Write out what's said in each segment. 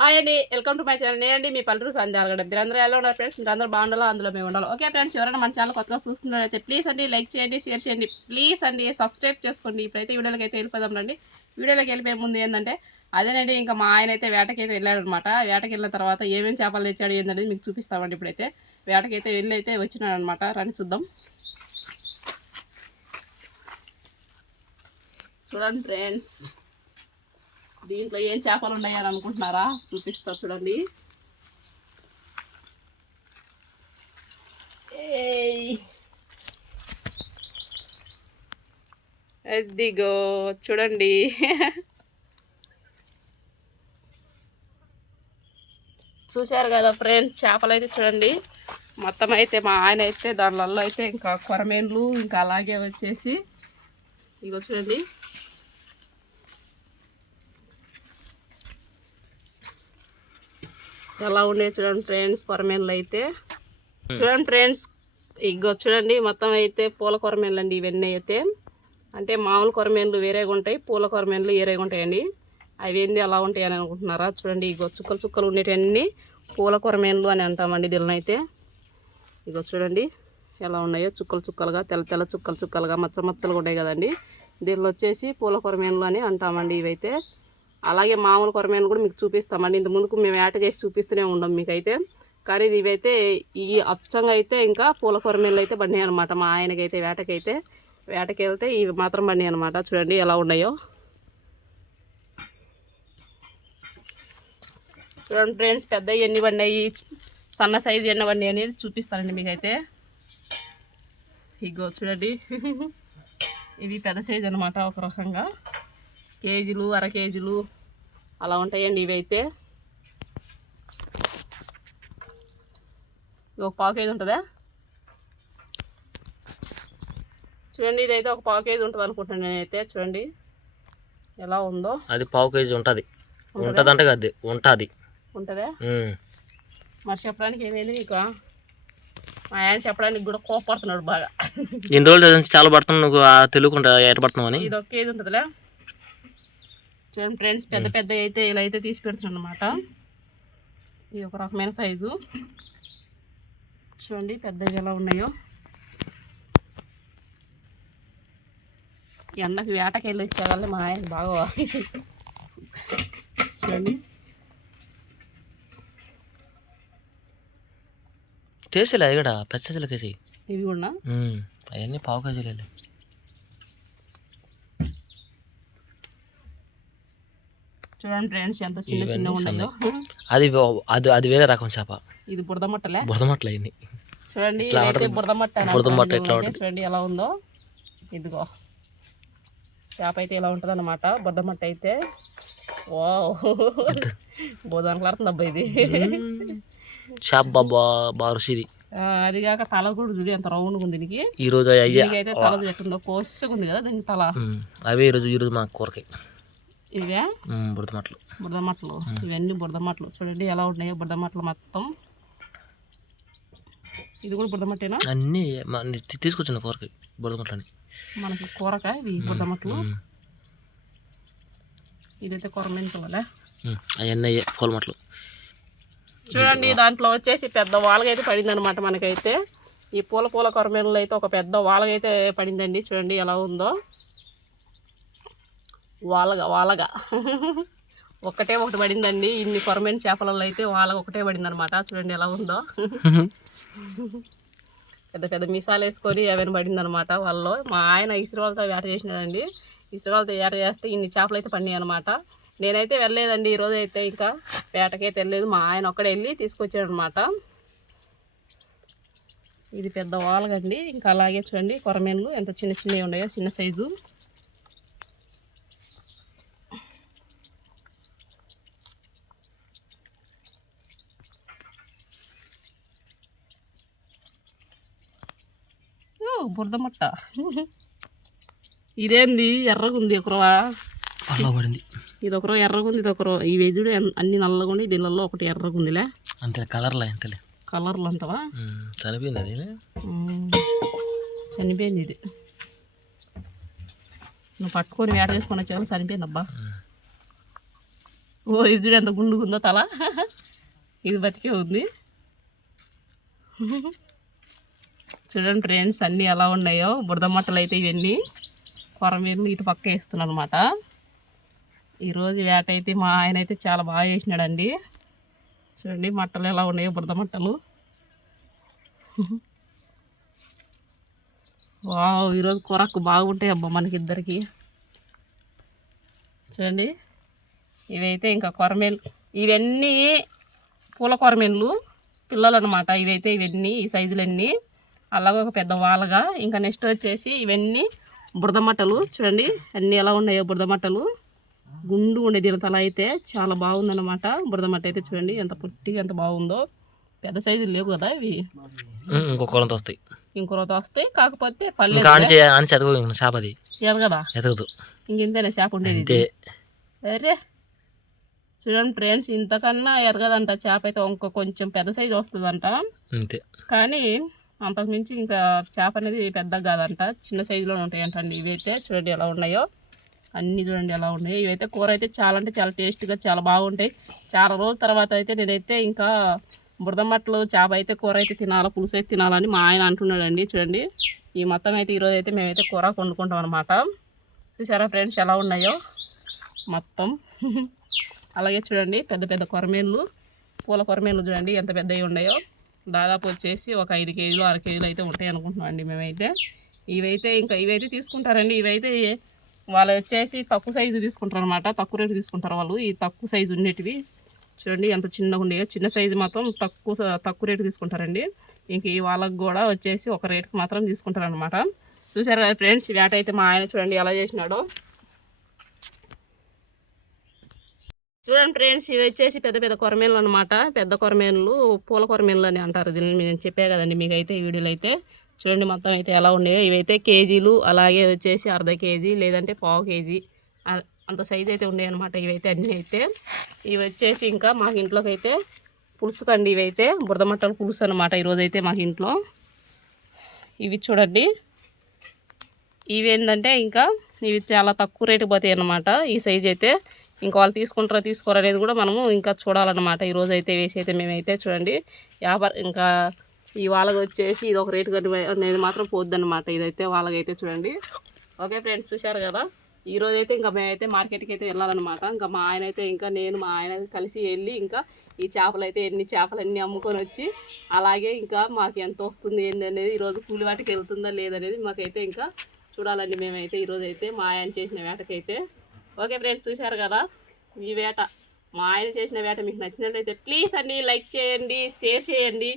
Hi అండి welcome to my channel నేనండి మీ పల్లెటూరు సంధ్యాలగడ మీరు అందరూ ఎలా ఉన్నారు ఫ్రెండ్స్ మీరు అందరూ బాగుండాలో? అందులో మేము ఉండాలి? ఓకే ఫ్రెండ్స్ ఎవరైనా మన ఛానల్ కొత్తగా చూస్తున్నారైతే ప్లీజ్ అండి లైక్ చేయండి షేర్ చేయండి. ప్లీజ్ అండి సబ్స్క్రైబ్ చేసుకోండి. ఇప్పుడైతే వీడియోలకి అయితే వెళ్ళిపోదాం రండి. వీడియోలోకి వెళ్ళిపోయే ముందు ఏంటంటే అదేనండి ఇంకా మా ఆయన అయితే వేటకైతే వెళ్ళాడు అనమాట వేటకి వెళ్ళిన తర్వాత ఏమేమి చేపలు తెచ్చాడు ఏంటనేది మీకు చూపిస్తామండి ఇప్పుడైతే. వేటకైతే వెళ్ళి అయితే వచ్చినాడు అనమాట రండి చూద్దాం. చూడండి ఫ్రెండ్స్ దీంట్లో ఏం చేపలు ఉన్నాయని అనుకుంటున్నారా? చూపిస్తా చూడండి. అదిగో చూడండి. చూశారు కదా ఫ్రెండ్స్ చేపలు అయితే చూడండి. మొత్తం అయితే మా ఆయన అయితే దానిలలో అయితే ఇంకా కొరమేన్లు ఇంకా అలాగే వచ్చేసి ఇగో చూడండి. ఎలా ఉన్నాయి చూడండి ఫ్రెండ్స్ కొరమేళ్ళు అయితే. చూడండి ఫ్రెండ్స్ ఇగో చూడండి మొత్తం అయితే పూల కొరమేన్లు అండి ఇవన్నీ అయితే. అంటే మామూలు కొరమేన్లు వేరేగా ఉంటాయి పూల కొరమేన్లు వేరేగా ఉంటాయండి. అవి ఏంది అలా ఉంటాయి అని అనుకుంటున్నారా? చూడండి ఇగో చుక్కలు చుక్కలు ఉండేటన్నీ పూల కొరమేన్లు అని అంటామండి దీనిలో అయితే. ఇగో చూడండి ఎలా ఉన్నాయో చుక్కలు చుక్కలుగా తెల్ల తెల్ల చుక్కలు చుక్కలుగా మచ్చ మచ్చలుగా ఉంటాయి కదండి. దీనిలో వచ్చేసి పూల కొరమేన్లు అని అంటామండి ఇవైతే. అలాగే మామూలు కొరమేను కూడా మీకు చూపిస్తామండి. ఇంత ముందుకు మేము వేట చేసి చూపిస్తూనే ఉండం మీకైతే. కానీ ఇవైతే ఈ అచ్చంగా అయితే ఇంకా పూల కొరమేలు అయితే బండి అనమాట మా ఆయనకైతే వేటకైతే వేటకి వెళ్తే ఇవి మాత్రం బండి అనమాట చూడండి ఎలా ఉన్నాయో. చూడండి ఫ్రెండ్స్ పెద్ద ఎన్ని పడినాయి సన్న సైజు ఎన్ని పడినాయి అనేది చూపిస్తానండి మీకైతే. ఇగో చూడండి. ఇవి పెద్ద సైజు అనమాట ఒక రకంగా. కేజీలు అర కేజీలు అలా ఉంటాయండి ఇవి అయితే ఇది ఒక పావు కేజీ ఉంటుందా? చూడండి ఇదైతే ఒక పావు కేజీ ఉంటుంది అనుకుంటున్నాను నేనైతే. చూడండి ఎలా ఉందో. అది పావు కేజీ ఉంటుంది. ఉంటుంది? అంటే అది ఉంటుంది. ఉంటుందా? మరి చెప్పడానికి ఏమైంది నీకు? మా ఆయన చెప్పడానికి కూడా కోపడుతున్నాడు బాగా. ఎన్ని రోజులు నుంచి చాలా పడుతున్నావు నువ్వు తెలుగుకుంటా ఏర్పడుతున్నావు అని. ఇది ఒక కేజీ ఉంటుందిలే. చూడండి ఫ్రెండ్స్ పెద్ద పెద్ద అయితే ఇలా అయితే తీసి పెడుతున్నాను అనమాట ఇది ఒక రకమైన సైజు. చూడండి పెద్దవి ఎలా ఉన్నాయో. ఎండకి వేటకి వెళ్ళి వచ్చేవాళ్ళు మా ఆయన బాగా చూడండి. చేసేలే అది కూడా పెద్ద కేసి ఇవి కూడా అవన్నీ పావు కేజీలే చూడండి ఫ్రెండ్స్ ఎంత చిన్న చిన్న ఉన్నాయో అది అది అది వేరే రకం చేప. ఇది బురదమట్టలే బురదమట్ల అవన్నీ చూడండి ఉంటుంది. బురదమట్ట బురదమట్ట. ఇట్లా ఇదిగోండి, చూడండి ఎలా ఉందో. ఇదిగో. చేప అయితే ఇలా ఉంటుంది అనమాట బురదమట్ట అయితే. ఓ బోదానికి అబ్బా ఇది. చేప బాబా బాగా రుచిది. అది కాక తల కూడా చూడు ఎంత రౌండ్గా ఉంది దీనికి. ఈ రోజు అయితే తల ఎట్టుందో ఉంది కదా దీనికి తల. అవే ఈరోజు ఈరోజు మా కూరకాయ ఇవే? బురదమట్లు బురదమట్టలు ఇవన్నీ బురదమట్టలు చూడండి ఎలా ఉన్నాయో బురదమట్టలు మొత్తం. ఇది కూడా బురదమట్టేనా అన్నీ తీసుకొచ్చిన కూరకాయ బురదమట్లని మనకి కూరకాయ ఇవి బురదమట్టలు ఇదైతే కొరమెంతులే అవన్నీ పూలమట్లు చూడండి దాంట్లో వచ్చేసి పెద్ద వాలగైతే పడింది అనమాట మనకైతే. ఈ పూల పూల కొరమేనలో అయితే ఒక పెద్ద వాలగైతే పడిందండి. చూడండి ఎలా ఉందో. వాలగ వాళ్ళగా. ఒకటే ఒకటి పడిందండి. ఇన్ని కొరమైన చేపలలో అయితే వాళ్ళకి ఒకటే పడింది అనమాట చూడండి ఎలా ఉందో. పెద్ద పెద్ద మిసాలు వేసుకొని అవన్నీ పడింది అనమాట వాళ్ళలో. మా ఆయన ఇసురు వాళ్ళతో వేట చేసినాడండి. ఇసురు వాళ్ళతో వేట చేస్తే ఇన్ని చేపలు అయితే పడినాయి అనమాట నేనైతే వెళ్ళలేదండి ఈరోజు అయితే ఇంకా. వేటకైతే వెళ్ళలేదు. మా ఆయన ఒక్కడే వెళ్ళి తీసుకొచ్చాడు అనమాట ఇది పెద్ద వాలగండి ఇంకా అలాగే చూడండి కొరమేన్లు ఎంత చిన్న చిన్నవి ఉన్నాయో చిన్న సైజు ఓ, బురదమట్ట. ఇదేంది? ఎర్రగా ఉంది ఒకరవా? అలా పడింది. ఇది ఒకరో ఎర్రగా ఉంది ఇది ఒకరో ఈ వెజుడు అన్ని నల్లగా ఉండి దీనిలో ఒకటి ఎర్రగా ఉందిలే అంతే కలర్లా అంతేలే. కలర్లు ఉమ్, చనిపోయింది అది చనిపోయింది ఇది. నువ్వు పట్టుకొని వేట చేసుకొని వచ్చాక చనిపోయింది అబ్బా ఓ ఇది చూడు ఎంత గుండుగుందో తల. ఇది బతికే ఉంది. చూడండి ఫ్రెండ్స్ అన్నీ ఎలా ఉన్నాయో. బురద మట్టలు అయితే ఇవన్నీ. కొరమీరు ఇటు పక్క వేస్తున్నాను అనమాట ఈరోజు వేట అయితే మా ఆయన అయితే చాలా బాగా చేసినాడండి. చూడండి మట్టలు ఎలా ఉన్నాయో బురద మట్టలు. వావ్ ఈరోజు కొరకు బాగుంటాయి అబ్బా మనకిద్దరికి చూడండి. ఇవైతే ఇంకా కొరమేలు ఇవన్నీ పూల కొరమేన్లు పిల్లలు అనమాట ఇవైతే ఇవన్నీ ఈ సైజులన్నీ. అలాగే ఒక పెద్ద వాలగా ఇంకా నెక్స్ట్ వచ్చేసి ఇవన్నీ బురద మట్టలు. చూడండి అన్నీ ఎలా ఉన్నాయో బురద మట్టలు. గుండు ఉండే దీని తల అయితే చాలా బాగుందన్నమాట. బురద మట్ట అయితే చూడండి ఎంత పొట్టిగా ఎంత బాగుందో. పెద్ద సైజులు లేవు కదా ఇవి. ఉమ్, ఇంకో కొలంత వస్తాయి. ఇంకొరత వస్తాయి. కాకపోతే పల్లె చేప అది. కదా? ఎదగదు. ఇంకెంతైనా చేప ఉండేది. అరే చూడండి ఫ్రెండ్స్ ఇంతకన్నా ఎదగదంట. చేప అయితే ఇంకో కొంచెం పెద్ద సైజు వస్తుందంట. అంతే. కానీ అంతకుమించి ఇంకా చేప అనేది పెద్దగా కాదంట. చిన్న సైజులో ఉంటాయంటండి. ఇవైతే చూడండి ఎలా ఉన్నాయో. అన్నీ చూడండి ఎలా ఉన్నాయో. ఇవైతే కూర అయితే చాలా అంటే చాలా టేస్ట్గా చాలా బాగుంటాయి. చాలా రోజుల తర్వాత అయితే నేనైతే ఇంకా బురదమట్టలు చేప అయితే కూర అయితే తినాలా పులుసు అయితే తినాలని మా ఆయన అంటున్నాడండి. చూడండి. ఈ మొత్తం అయితే ఈరోజు అయితే మేమైతే కూర వండుకుంటాం అనమాట చూసారా ఫ్రెండ్స్ ఎలా ఉన్నాయో? మొత్తం. అలాగే చూడండి పెద్ద పెద్ద కొరమేన్లు పూల కొరమేన్లు చూడండి ఎంత పెద్దవి ఉన్నాయో. దాదాపు వచ్చేసి ఒక ఐదు కేజీలు ఆరు కేజీలు అయితే ఉంటాయి అనుకుంటున్నాం అండి మేమైతే. ఇవైతే ఇంకా ఇవైతే తీసుకుంటారండి. ఇవైతే వాళ్ళు వచ్చేసి తక్కువ సైజు తీసుకుంటారు అనమాట తక్కువ రేటు తీసుకుంటారు వాళ్ళు. ఈ తక్కువ సైజు ఉండేటివి. చూడండి ఎంత చిన్నగా ఉండేవో చిన్న సైజు మాత్రం తక్కువ తక్కువ రేటు తీసుకుంటారండి. ఇంక ఈ వాళ్ళకి కూడా వచ్చేసి ఒక రేటుకి మాత్రం తీసుకుంటారు అనమాట చూసారు కదా ఫ్రెండ్స్ వేట అయితే మా ఆయన చూడండి ఎలా చేసినాడో. చూడండి ఫ్రెండ్స్ ఇవి వచ్చేసి పెద్ద పెద్ద కొరమేన్లు అనమాట పెద్ద కొరమేన్లు పూల కొరమేన్లు అని అంటారు దీన్ని. నేను చెప్పే కదండి మీకు అయితే ఈ అయితే. చూడండి మొత్తం అయితే ఎలా ఉన్నాయో. ఇవైతే కేజీలు అలాగే వచ్చేసి అర్ధ కేజీ లేదంటే పావు కేజీ. అంత సైజు అయితే ఉన్నాయి అనమాట ఇవైతే అన్నీ అయితే. ఇవి వచ్చేసి ఇంకా మాకు ఇంట్లోకి అయితే పులుసు కండి ఇవైతే బురదమట్టల పులుసు అనమాట ఈరోజు అయితే మాకు ఇంట్లో. ఇవి చూడండి. ఇవి ఏంటంటే ఇంకా ఇవి చాలా తక్కువ రేటు పోతాయి అన్నమాట. ఈ సైజ్ అయితే ఇంకా వాళ్ళు తీసుకుంటారా తీసుకోరా అనేది కూడా మనము ఇంకా చూడాలన్నమాట. ఈరోజు అయితే వేసి అయితే మేమైతే చూడండి. వ్యాపారం ఇంకా ఈ వాళ్ళకి వచ్చేసి ఇది ఒక రేటు కట్టి అనేది మాత్రం పోద్దన్నమాట. ఇదైతే వాళ్ళకైతే చూడండి. ఓకే ఫ్రెండ్స్ చూశారు కదా? ఈరోజు అయితే ఇంకా మేమైతే మార్కెట్కి అయితే వెళ్ళాలన్నమాట. ఇంకా మా ఆయన అయితే ఇంకా నేను మా ఆయన కలిసి వెళ్ళి ఇంకా ఈ చేపలు అయితే ఎన్ని చేపలు అన్నీ అమ్ముకొని వచ్చి అలాగే ఇంకా మాకు ఎంత వస్తుంది ఏంది అనేది ఈరోజు కూలి వాటికి వెళ్తుందా లేదనేది మాకైతే ఇంకా చూడాలండి మేమైతే ఈరోజు అయితే మా ఆయన చేసిన వేటకైతే. ఓకే ఫ్రెండ్స్ చూశారు కదా? ఈ వేట మా ఆయన చేసిన వేట మీకు నచ్చినట్లయితే ప్లీజ్ అండి లైక్ చేయండి షేర్ చేయండి.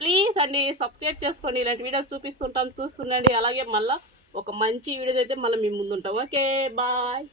ప్లీజ్ అండి సబ్స్క్రైబ్ చేసుకోండి ఇలాంటి వీడియోలు చూపిస్తుంటాం చూస్తుండండి. అలాగే మళ్ళీ ఒక మంచి వీడియో అయితే మళ్ళీ మీ ముందుంటాం. Okay bye.